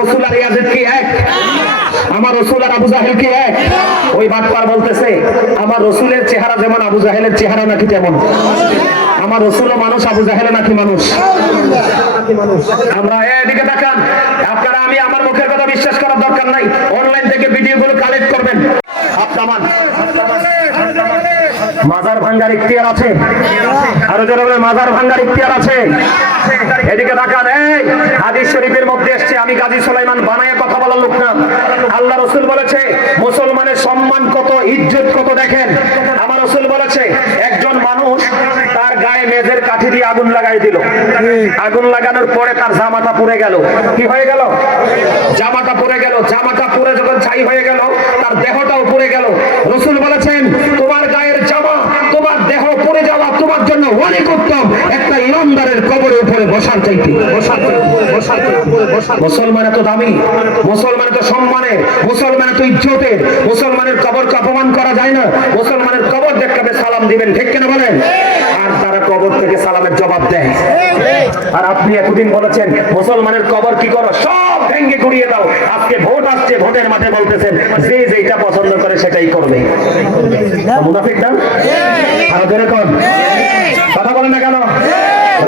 রসুল আর ইয়াজিদ কি এক? আমার রসুল আর আবু জাহেল কি এক? ওই বাটপার বলতেছে, আমার রসুলের চেহারা যেমন আবু জাহেলের চেহারা নাকি তেমন? আমার রসুলও মানুষ, আবু জাহেল নাকি মানুষ? আমরা এদিকে তাকান আপনারা আমি আমার মুখের কথা বিশ্বাস করার দরকার নাই অনলাইন থেকে ভিডিওগুলো কালেক্ট করবেন আপনামান মাজার ভাঙ্গার ইখতিয়ার আছে। আরও যারা বলে মাজার ভাঙ্গার ইখতিয়ার আছে। এদিকে তাকান, এই হাদিস শরীফের মধ্যে এসছে, আমি গাজী সুলাইমান বানায় কথা বলার লোক না। আল্লাহ রসুল বলেছে, মুসলমানের সম্মান কত, ইজ্জত কত দেখেন। আমার রসুল বলেছে, একজন মানুষ তার গায়ে মেজের কাঠি দিয়ে আগুন লাগাই দিল। আগুন লাগানোর পরে তার জামাটা পুড়ে গেল। কি হয়ে গেল? জামাটা পুড়ে গেল। জামাটা পুড়ে যখন ছাই হয়ে গেল তার দেহটাও পুড়ে গেল রসুল বলেছেন তোমার গায়ের জামা তোমার দেহ পুড়ে যাওয়া অনেক উত্তম একটা ইমানদারের কবরের উপরে বসার চাইতে। মুসলমান এত দামি, মুসলমান এত সম্মানে, মুসলমান এত ইজ্জতে মুসলমানের কবরকে অপমান করা যায় না। মুসলমানের কবর দেখতে সালাম দিবেন, ঠিক কিনা বলেন? আর তারা কবর থেকে সালামের জবাব দেয়। আর আপনি এতদিন বলেছেন, মুসলমানের কবর কি করো? সব ভেঙ্গে গুড়িয়ে দাও। আজকে ভোট আসছে, ভোটের মাঠে বলতেছেন, যে যেটা পছন্দ করে সেটাই করবে। মুনাফিক আরও ধরে কন কথা বলেন না কেন?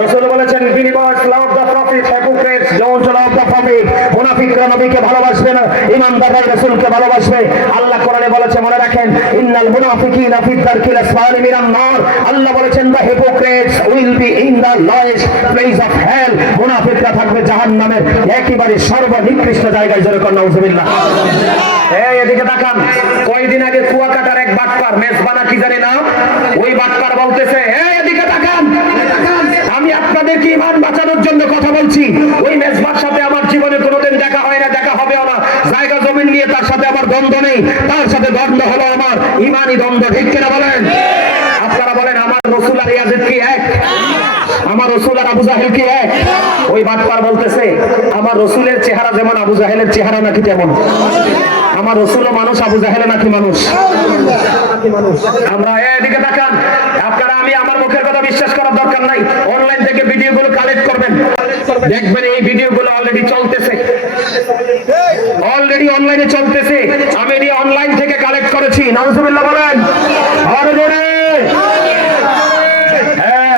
রসুল বলেছেন love the profit don't love the prophet মুনাফিকরা নবীকে ভালোবাসবে না ভালোবাসবে। আল্লাহ কোরআনে বলেছে, মনে রাখেন, ইন্নাল নার। আল্লাহ বলেছেন in the lowest place of hell মুনাফিকরা থাকবে একেবারে সর্বনিকৃষ্ট জায়গায়, জোরে নাউজুবিল্লাহ। এই এদিকে তাকান, কয়দিন আগে কুয়াকাটার এক বাটপার, মেজবানা কি জানি না ওই বাটপার বলতেছে এই এদিকে তাকান তাকান। আমি আপনাদেরকে ইমান বাঁচানোর জন্য কথা বলছি। ওই মেজবার সাথে আমার জীবনে কোনোদিন দেখা হয় না, দেখা হবে না জায়গা জমিন নিয়ে তার সাথে আমার দ্বন্দ্ব নেই। তার সাথে দ্বন্দ্ব হলো আমার ইমানই দ্বন্দ্ব, ঠিক কিনা বলেন? আপনারা বলেন, আমার রসুল আর ইয়াজিদ কি এক? আমার রসুল আর আবু জাহেল কি এক? ওই বাটপার বলতেছে, আমার রসুলের চেহারা যেমন আবু জাহেলের চেহারা নাকি তেমন। আমার রসুলও মানুষ আবু জাহেল নাকি মানুষ? আমরা এদিকে তাকান। আপনারা, আমি আমার মুখের কথা বিশ্বাস করার দরকার নাই। অনলাইন থেকে ভিডিওগুলো কালেক্ট করবেন দেখবেন এই ভিডিওগুলো অলরেডি চলতেছে। অলরেডি অনলাইনে চলতেছে। আমি এটি অনলাইন থেকে কালেক্ট করেছি। নাউজুবিল্লাহ বলেন। আরও জোরে। হ্যাঁ,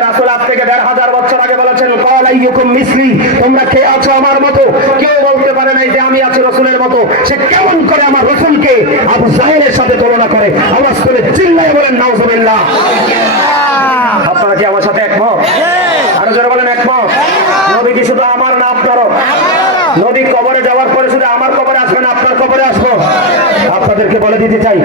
মিসলি তোমরা কে আছো আমার মতো? কেউ বলতে পারে যে আমি মতো। সে কেমন করে আমার রসুলকে আবু জাহেলের সাথে তুলনা করে? বলেন আপনারা কি আমার সাথে একমত আরও যারা বলেন একমত নবী কি শুধু আমার না আপনারও নদী কবরে যাওয়ার পরে শুধু আমার কবরে আসবেন আপনার কবরে আসব। আপনাদেরকে বলে দিতে চাই।